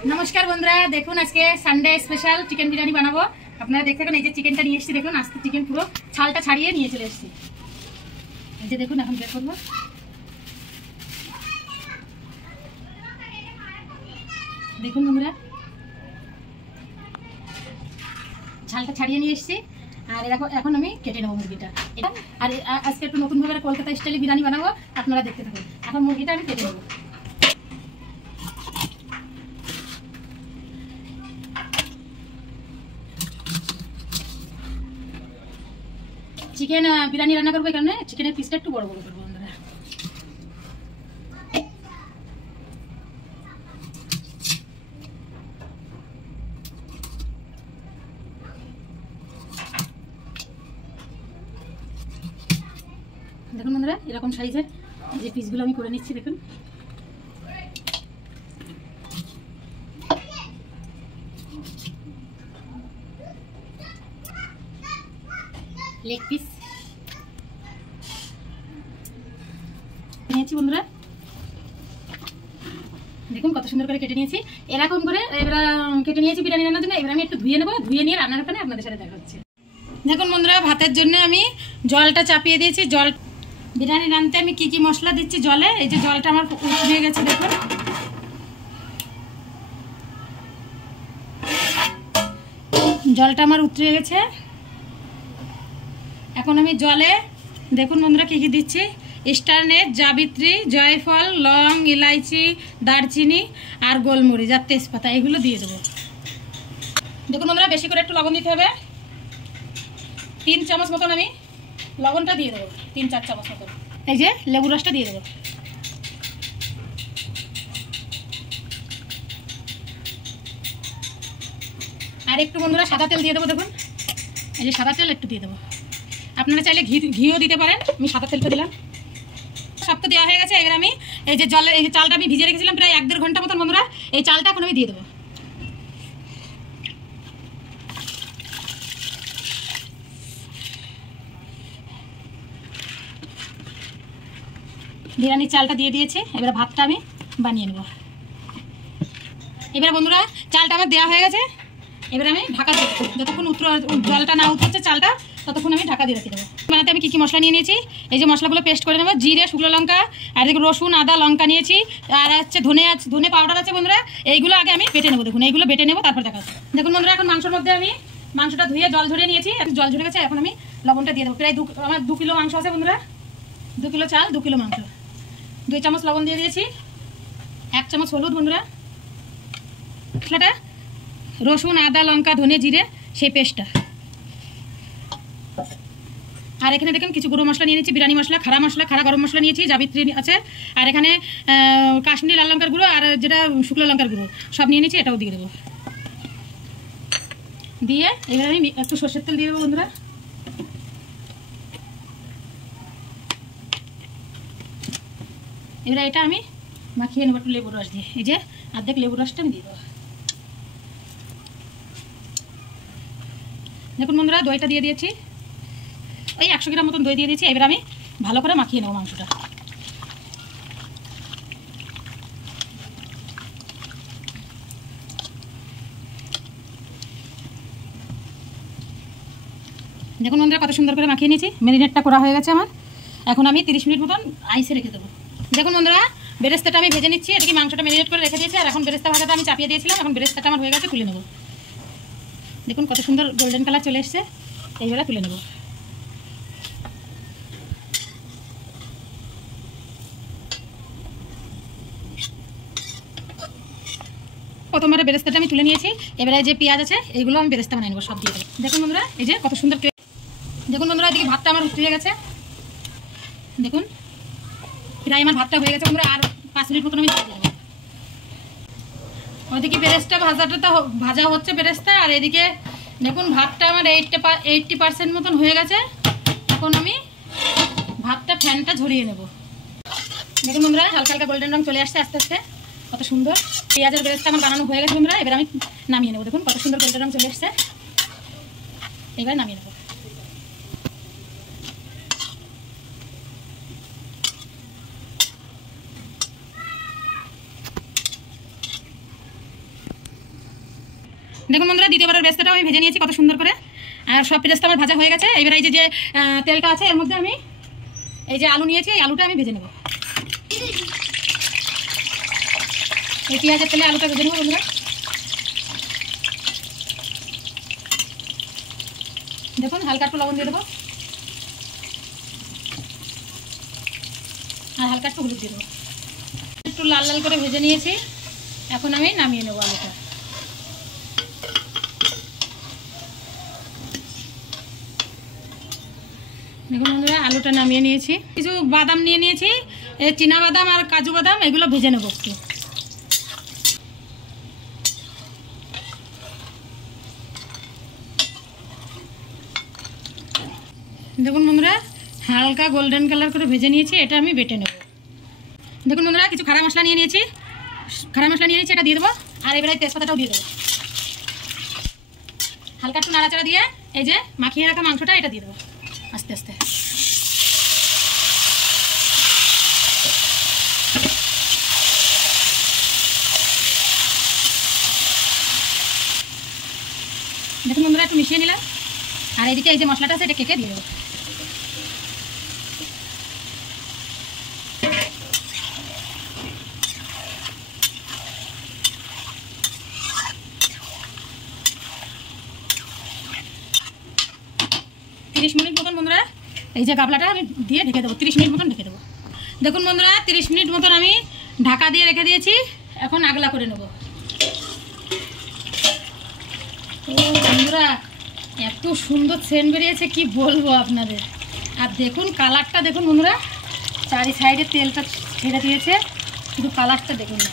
नमस्कार बंधुरा देखुन आज के सानडे स्पेशल चिकेन बिरियानी बनाबो। आपनारा देखते थाकुन। এই যে চিকেনটা নিয়ে এসেছি দেখুন, আস্তে চিকেন পুরো ছালটা ছাড়িয়ে নিয়ে চলে এসেছি। এই যে দেখুন এখন বের করব। দেখুন বন্ধুরা ছালটা ছাড়িয়ে নিয়ে এসেছি আর দেখো এখন আমি কেটে নেব মুরগিটা। আর আজকে একটু নতুন ভাবে কলকাতা স্টাইলে বিরিয়ানি বানাবো, আপনারা দেখতে থাকুন। এখন মুরগিটা আমি কেটে নেব। चिकेन बिरियानी रान्ना करबो एखाने चिकेनेर पिसटा एकटु बड़ बड़ करबो बंधुरा। देखुन बंधुरा एरकम साइजेर जे पिसगुलो आमि करे निচ্ছি देखुन। लेग पिस নিয়েছি বন্ধুরা, দেখুন কত সুন্দর করে কেটে নিয়েছি। এরকম করে এবার কেটে নিয়েছি বিরিয়ানি রান্নার জন্য। এবার আমি একটু ধুয়ে নেব, ধুয়ে নিয়ে রান্নার ওখানে আপনাদের সাথে দেখা হচ্ছে। দেখুন বন্ধুরা ভাতের জন্য আমি জলটা চাপিয়ে দিয়েছি। জল বিরিয়ানি রান্নাতে আমি কি কি মশলা দিচ্ছি জলে, এই যে জলটা আমার উতরে গেছে দেখুন। জলটা আমার উতরে গেছে। এখন আমি জলে দেখুন বন্ধুরা কি কি দিচ্ছি। স্টারনেট, জাবিত্রী, জয়ফল, লং, ইলাইচি, দারচিনি আর গোলমরিচ আর তেজপাতা এগুলো দিয়ে দেবো। দেখুন বন্ধুরা বেশি করে একটু লবণ দিতে হবে। 3 চামচ মতন আমি লবণটা দিয়ে দেবো, 3-4 চামচ মতন। এই যে লেবু রসটা দিয়ে দেবো। আর একটু বন্ধুরা সাদা তেল দিয়ে দেবো। দেখুন এই যে সাদা তেল একটু দিয়ে দেবো। আপনারা চাইলে ঘিও দিতে পারেন, আমি সাদা তেলটা দিলাম। সব তো দেওয়া হয়ে গেছে। এবার আমি এই যে জলে এই যে চালটা আমি ভিজিয়ে রেখেছিলাম প্রায় 1-1.5 ঘন্টা মতন বন্ধুরা, এই চালটা এখন আমি দিয়ে দেবো। বিরিয়ানির চালটা দিয়ে দিয়েছি। এবার ভাতটা আমি বানিয়ে নেব। এবার বন্ধুরা চালটা আমার দেওয়া হয়ে গেছে। এবার আমি ঢাকা দিয়ে দেবো। যতক্ষণ জলটা না উঠছে চালটা ততক্ষণ আমি ঢাকা দিয়ে রেখে দেবো। বানাতে আমি কী কী মশলা নিয়ে নিয়েছি, এই যে মশলাগুলো পেস্ট করে নেবো। জিরে, শুকনো লঙ্কা আর এদিকে রসুন, আদা, লঙ্কা নিয়েছি। আর হচ্ছে ধনে পাউডার আছে বন্ধুরা। এইগুলো আগে আমি বেটে নেবো। দেখুন এইগুলো বেটে নেবো, তারপর দেখা হচ্ছে। দেখুন বন্ধুরা এখন মাংসের মধ্যে আমি মাংসটা ধুয়ে জল ঝরিয়ে নিয়েছি। জল ঝরে গেছে। এখন আমি লবণটা দিয়ে দেবো। প্রায় আমার 2 কিলো মাংস আছে বন্ধুরা। 2 কিলো চাল, 2 কিলো মাংস। 2 চামচ লবণ দিয়ে দিয়েছি। 1 চামচ হলুদ বন্ধুরা। মশলাটা রসুন, আদা, লঙ্কা, ধনে, জিরে সেই পেস্টটা। আর এখানে দেখুন কিছু গুঁড়ো মশলা নিয়ে নিচ্ছি। বিরিয়ানি মশলা, খাড়া গরম মশলা নিয়েছি, জাবিত্রী আছে। আর এখানে কাশ্মীরি লাল লঙ্কার গুঁড়ো আর যেটা শুকনো লঙ্কার গুঁড়ো সব নিয়ে নিচ্ছি, এটাও দিয়ে দেবো। দিয়ে এবার আমি একটু সর্ষের তেল দিয়ে দেবো বন্ধুরা। এবার এটা আমি মাখিয়ে নেবো একটু লেবুর রস দিয়ে। এই যে অর্ধেক লেবুর রসটা আমি দিয়ে দেবো। দেখুন বন্ধুরা দইটা দিয়ে দিয়েছি। ওই 100 গ্রাম মতন দই দিয়ে দিয়েছি। এবার আমি ভালো করে মাখিয়ে নেবো মাংসটা। দেখুন বন্ধুরা কত সুন্দর করে মাখিয়ে নিয়েছি। ম্যারিনেটটা করা হয়ে গেছে আমার। এখন আমি 30 মিনিট মতন আইসে রেখে দেবো। দেখুন বন্ধুরা বেরেস্তাটা আমি ভেজে নিচ্ছি। এদিকে মাংসটা ম্যারিনেট করে রেখে দিয়েছি। আর এখন বেরেস্তা ভাজাটা আমি চাপিয়ে দিয়েছিলাম। এখন বেরেস্তাটা আমার হয়ে গেছে, তুলে নেবো। দেখুন কত সুন্দর গোল্ডেন কালার চলে এসছে। এইভাবে তুলে নেবো। প্রথমবারে বেরেস্তাটা আমি তুলে নিয়েছি। এবারে যে পেঁয়াজ আছে এইগুলো আমি বেরেস্তা বানিয়ে নেবো, সব দিয়ে দেবো। দেখুন বন্ধুরা এই যে কত সুন্দর। দেখুন বন্ধুরা এদিকে ভাতটা আমার উঠে গেছে। দেখুন প্রায় আমার ভাতটা হয়ে গেছে বন্ধুরা। আর 5 মিনিট মতন আমি দিয়ে দেবো। ওইদিকে বেরেস্তা ভাজা হচ্ছে বেরেস্তা। আর এদিকে দেখুন ভাতটা আমার 80% মতন হয়ে গেছে। এখন আমি ভাতটা ফ্যানটা ঝরিয়ে নেব। দেখুন বন্ধুরা হালকা হালকা গোল্ডেন রং চলে আসছে আস্তে আস্তে। কত সুন্দর পেঁয়াজের বেরেস্তা আমার বানানো হয়ে গেছে বন্ধুরা। এবার আমি নামিয়ে নেবো। দেখুন কত সুন্দর গোল্ডেন রং চলে আসছে। এবার নামিয়ে নেবো। দেখুন বন্ধুরা, দ্বিতীয়বারের বেরেস্তাটাও আমি ভেজে নিয়েছি কত সুন্দর করে। আর সব বেরেস্তা আমার ভাজা হয়ে গেছে। এবার এই যে তেলটা আছে এর মধ্যে আমি এই যে আলু নিয়েছি, এই আলুটা আমি ভেজে নেব। এই পেঁয়াজের তেলে আলুটা ভেজে নেব বন্ধুরা। দেখুন হালকা একটু লবণ দিয়ে দেবো আর হালকা একটু হলুদ দিয়ে দেবো। একটু লাল লাল করে ভেজে নিয়েছি, এখন আমি নামিয়ে নেবো আলুটা। দেখুন বন্ধুরা, আলুটা নামিয়ে নিয়েছি। কিছু বাদাম নিয়ে নিয়েছি, চীনা বাদাম আর কাজু বাদাম, এগুলো ভেজে নেবো একটু। দেখুন বন্ধুরা, হালকা গোল্ডেন কালার করে ভেজে নিয়েছি, এটা আমি বেটে নেব। দেখুন বন্ধুরা, কিছু খাড়া মশলা নিয়ে নিয়েছি, এটা দিয়ে দেবো। আর এবারে তেজপাতাটাও দিয়ে দেবো। হালকা একটু নাড়াচাড়া দিয়ে এই যে মাখিয়ে রাখা মাংসটা এটা দিয়ে দেবো আস্তে আস্তে। দেখুন বন্ধুরা, একটু মিশিয়ে নিলাম। আর এইদিকে এই যে মশলাটা আছে এটা কেটে দিয়ে দেবো। মিনিট মতন বন্ধুরা এই যে গাবলাটা আমি দিয়ে ঢেকে দেবো। 30 মিনিট মতন ঢেকে দেবো। দেখুন বন্ধুরা, 30 মিনিট মতন আমি ঢাকা দিয়ে রেখে দিয়েছি। এখন আগলা করে নেব। ও বন্ধুরা, এত সুন্দর সেন্ট বেরিয়েছে কি বলবো আপনাদের। আর দেখুন কালারটা, দেখুন বন্ধুরা, চারি সাইডে তেলটা ছেড়ে দিয়েছে, শুধু কালারটা দেখুন না।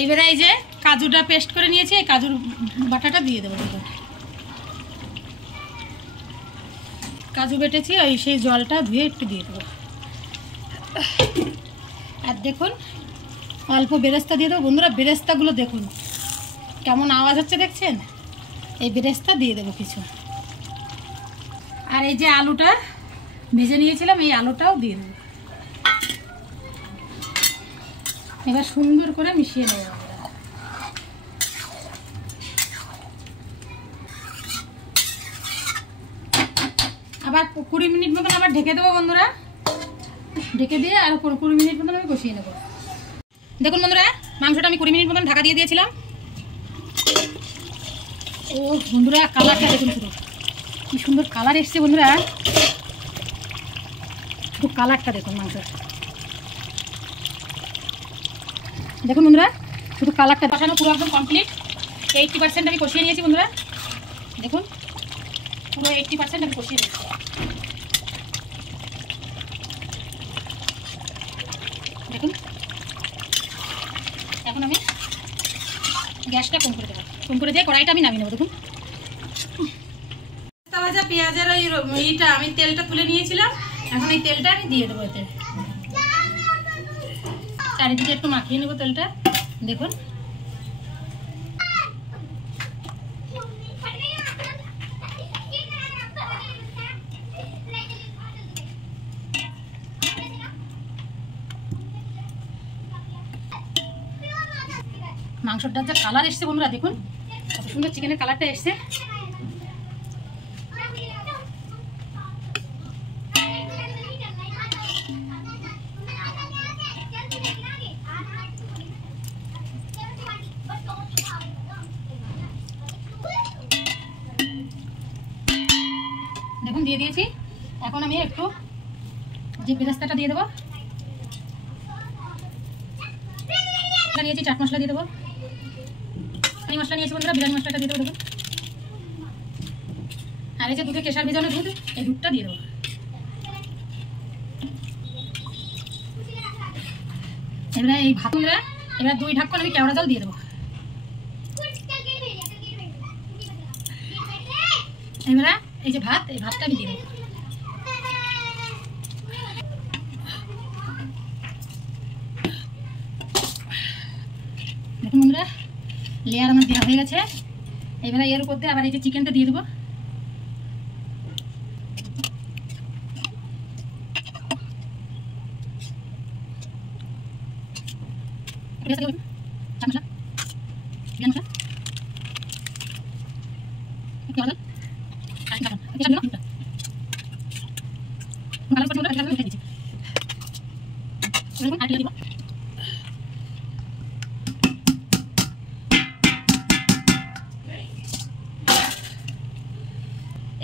এইবারে এই যে কাজুটা পেস্ট করে নিয়েছি, এই কাজুর বাটাটা দিয়ে দেবো। কাজু বেটেছি, ওই সেই জলটা ধুয়ে একটু দিয়ে দেবো। আর দেখুন অল্প বেরেস্তা দিয়ে দেবো বন্ধুরা। বেরেস্তাগুলো দেখুন কেমন আওয়াজ হচ্ছে, দেখছেন? এই বেরেস্তা দিয়ে দেবো কিছু। আর এই যে আলুটা ভেজে নিয়েছিলাম, এই আলুটাও দিয়ে দেবো। এবার সুন্দর করে মিশিয়ে নেব। আবার 20 মিনিট মতন আবার ঢেকে দেবো বন্ধুরা। ঢেকে দিয়ে আর 20 মিনিট মতন আমি কষিয়ে নেব। দেখুন বন্ধুরা, মাংসটা আমি 20 মিনিট মতন ঢাকা দিয়ে দিয়েছিলাম। ও বন্ধুরা, কালারটা দেখুন, শুধু কি সুন্দর কালার এসছে বন্ধুরা। শুধু কালারটা দেখুন মাংসের। দেখুন বন্ধুরা, শুধু কালারটা কষানো পুরো একদম কমপ্লিট। 80% আমি কষিয়ে নিয়েছি বন্ধুরা। দেখুন পুরো 80% আমি কষিয়ে নিয়েছি। দেখুন এখন আমি গ্যাসটা কম করে দেবো। কম করে দিয়ে কড়াইটা আমি নামিয়ে নেবো। দেখুন ভাজা পেঁয়াজের এইটা আমি তেলটা তুলে নিয়েছিলাম, এখন এই তেলটা আমি দিয়ে দেবো এতে। চারিদিকে একটু মাখিয়ে নেবো তেলটা। দেখুন মাংসটার যা কালার এসছে বন্ধুরা, দেখুন কত সুন্দর চিকেনের কালারটা এসছে। দেখুন দিয়ে দিয়েছি। এখন আমি একটু যে বেরেস্তাটা দিয়ে দেবো। নিয়েছি চাট মশলা দিয়ে দেবো, বিরিয়ানি মশলা নিয়েছি বন্ধুরা, বিরিয়ানি মশলাটা দিয়ে দেবো। দেখুন আর এই যে দুধে কেশর ভেজানো দুধ, এই দুধটা দিয়ে দেবো। এবারে এই ভাত এবার 2 ঢাকন আমি কেওড়া জল দিয়ে দেবো। এবারে এই যে ভাত, এই ভাতটা আমি দিয়ে দেবো। দেখুন বন্ধুরা, লেয়ার আমার দেওয়া হয়ে গেছে। এবারে এর উপর দিয়ে আবার এই যে চিকেনটা দিয়ে দেবো।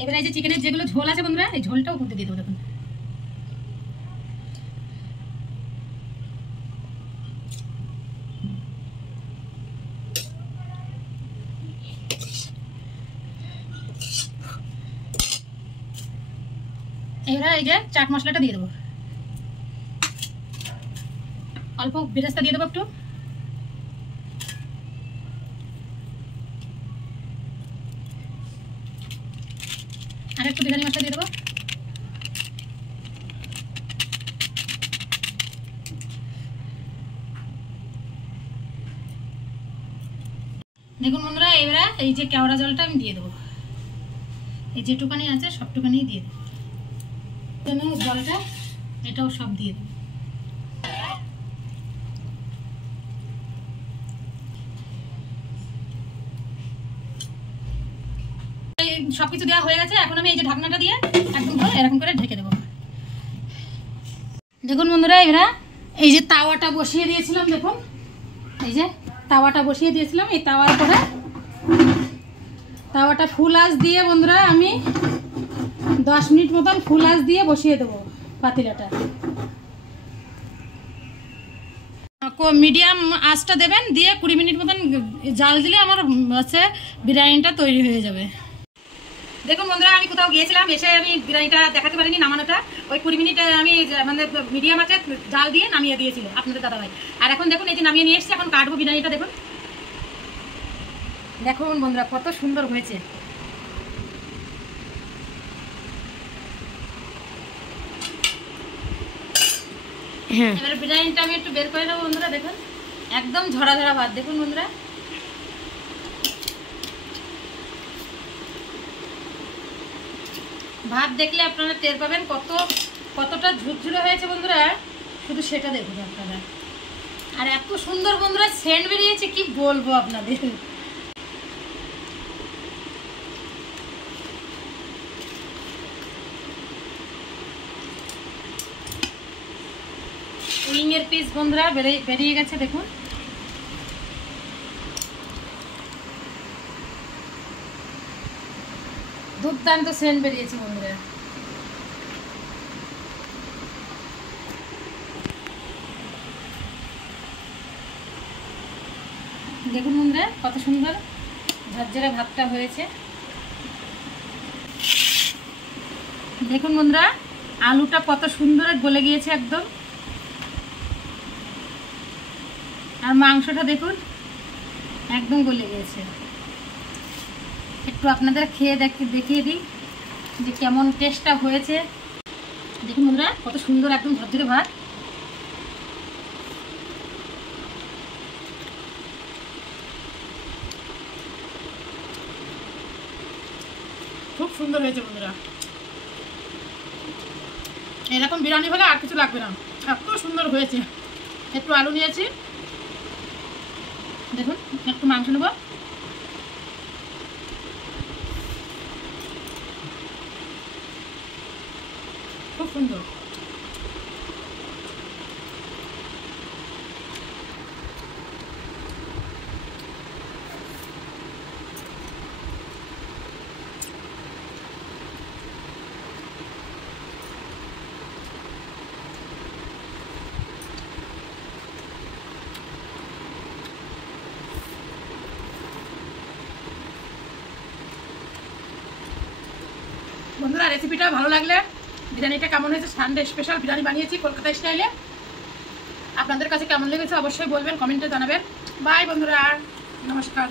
এবারে এই যে চিকেনের যেগুলো ঝোল আছে বন্ধুরা, এই ঝোলটাও করতে দিয়ে দেবো। দেখুন এবারে এই যে চাট মশলাটা দিয়ে দেবো, অল্প বেরেস্তা দিয়ে দেবো একটু, আর একটু বিরিয়ানি মশলা দিয়ে দেবো। দেখুন বন্ধুরা, এবারে এই যে কেওড়া জলটা আমি দিয়ে দেবো, এই যেটুকানি আছে সবটুকানি দিয়ে দেবো। জলটা এটাও সব দিয়ে দেবো। সবকিছু দেওয়া হয়ে গেছে, এখন আমি এই যে ঢাকনাটা দিয়ে একদম ভালো এরকম করে ঢেকে দেবো। দেখুন বন্ধুরা, এরা এই যে তাওয়াটা বসিয়ে দিয়েছিলাম, দেখুন এই যে তাওয়াটা বসিয়ে দিয়েছিলাম, এই তাওয়ার উপরে তাওয়াটা ফুল আঁচ দিয়ে বন্ধুরা আমি 10 মিনিট মতন ফুল আঁচ দিয়ে বসিয়ে দেবো পাতিলাটা। মিডিয়াম আঁচটা দেবেন, দিয়ে 20 মিনিট মতন জাল দিলে আমার হচ্ছে বিরিয়ানিটা তৈরি হয়ে যাবে। দেখুন বন্ধুরা, আমি কোথাও গিয়েছিলাম, এসে আমি বিরিয়ানিটা দেখাতে পারিনি নামানোটা, ওই 20 মিনিট আমি মানে মিডিয়াম আছে জাল দিয়ে নামিয়ে দিয়েছিল আপনাদের দাদাভাই। আর এখন দেখুন এই যে নামিয়ে নিয়ে এসেছি, এখন কাটবো বিরিয়ানিটা। দেখুন দেখুন বন্ধুরা কত সুন্দর হয়েছে। হ্যাঁ, এবারে বিরিয়ানিটা আমি একটু বের করে নেবো বন্ধুরা। দেখুন একদম ঝরা ঝরা ভাত। দেখুন বন্ধুরা, ভাত দেখলে আপনারা টের পাবেন কতটা ঝুরঝুরে হয়েছে বন্ধুরা, শুধু সেটা দেখুন আপনারা। আর এত সুন্দর বন্ধুরা সেন্ট বেরিয়েছে, কি বলবো আপনাদের। উইংয়ের পিস বন্ধুরা বেরিয়ে গেছে, দেখুন দুর্দান্ত সেন্ট বেরিয়েছে বন্ধুরা। দেখুন বন্ধুরা কত সুন্দর ঝরঝরে ভাতটা হয়েছে। দেখুন বন্ধুরা আলুটা কত সুন্দর গলে গিয়েছে একদম, আর মাংসটা দেখুন একদম গলে গিয়েছে। একটু আপনাদের খেয়ে দেখিয়ে দিই যে কেমন টেস্টটা হয়েছে। দেখুন বন্ধুরা কত সুন্দর একদম ঝরঝরে ভাত। খুব সুন্দর হয়েছে বন্ধুরা, এরকম বিরিয়ানি হলে আর কিছু লাগবে না, এত সুন্দর হয়েছে। একটু আলু নিয়েছি, দেখুন একটু মাংস নেব। খুব সুন্দর। বন্ধুরা রেসিপিটা ভালো লাগলে, বিরিয়ানিটা কেমন হয়েছে, সানডে স্পেশাল বিরিয়ানি বানিয়েছি কলকাতা স্টাইলে, আপনাদের কাছে কেমন লেগেছে অবশ্যই বলবেন, কমেন্টে জানাবেন। বাই বন্ধুরা, নমস্কার।